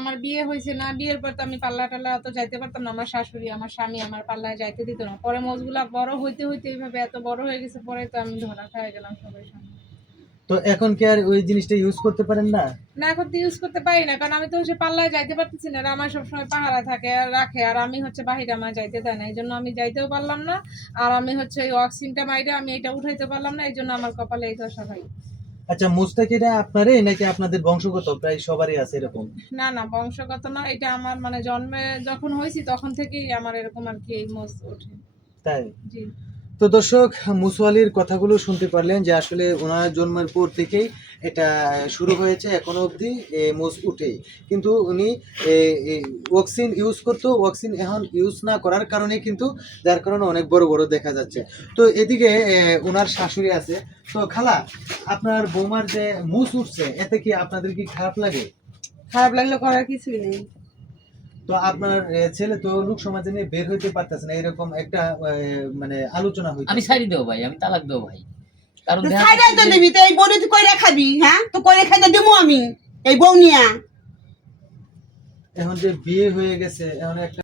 আমার বিয়ে হয়েছে না, বিয়ের পর তো আমি পাল্লা টাল্লা অত যাইতে পারতাম না। আমার শাশুড়ি, আমার স্বামী আমার পাল্লায় যাইতে দিত না। পরে মোজগুলা বড় হইতে হইতে এইভাবে এত বড় হয়ে গেছে, পরে তো আমি ধরা খেয়ে গেলাম সবাই সামনে। তো এখন কি আর ওই জিনিসটা ইউজ করতে পারেন না? না, এখন তো ইউজ করতে পারি না, কারণ আমি তো হচ্ছে পাল্লায় যাইতে পারতেছি না। আর আমার সবসময় পাহারা থাকে আর রাখে, আর আমি হচ্ছে বাহিরে আমার যাইতে দেয় না, এই জন্য আমি যাইতেও পারলাম না। আর আমি হচ্ছে এই অক্সিনটা মাইরে আমি এটা উঠাইতে পারলাম না, এই জন্য আমার কপালে এই দশা ভাই। আচ্ছা, মুস্তাক এটা আপনারই নাকি আপনাদের বংশগত? প্রায় সবারই আছে এরকম। না না, বংশগত না, এটা আমার মানে জন্মে যখন হয়েছি তখন থেকেই আমার এরকম আর কি এই মোজ ওঠে। তাই? জি। তো দর্শক, মুসওয়ালির কথাগুলো শুনতে পারলেন যে আসলে ওনার জন্মের পর থেকেই এটা শুরু হয়েছে, এখনো অবধি মোজ উঠেই। কিন্তু উনি ওয়াক্সিন ইউজ করতো, ওয়াক্সিন এখন ইউজ না করার কারণে কিন্তু যার কারণে অনেক বড় বড় দেখা যাচ্ছে। তো এদিকে ওনার শাশুড়ি আছে। তো খালা, আপনার বৌমার যে মুজ উঠছে এতে কি আপনাদের কি খারাপ লাগে? খারাপ লাগলে করার কিছুই নেই। তো আপনার ছেলে তো লোক সমাজে নিয়ে বের হইতে পারতেছে না, এরকম একটা মানে আলোচনা হইছে। আমি ছাড়ি দেবো ভাই, আমি তালাক দেবো ভাই, কারণ তো দেখা ছাইড়া যাচ্ছে তো যে- দিবি, তো এই বউরে তুই কইরা খাবি, হ্যাঁ? তো কইরা খাইতে দিমু আমি এই বউ নিয়া। এখন যে বিয়ে হয়ে গেছে, এখন একটা